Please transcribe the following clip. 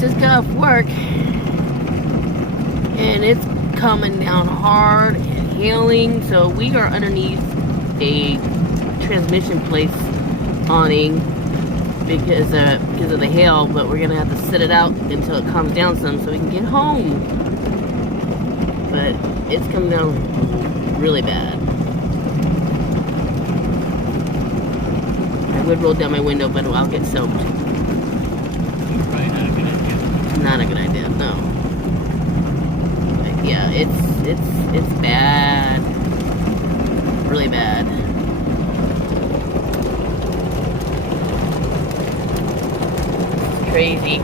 just got off work and it's coming down hard and hailing. So we are underneath a transmission place awning because of the hail, but we're gonna have to sit it out until it calms down some so we can get home. But it's coming down really bad. I would roll down my window, but I'll get soaked. Probably not a good idea. Not a good idea, no. But yeah, it's bad. Really bad. It's crazy.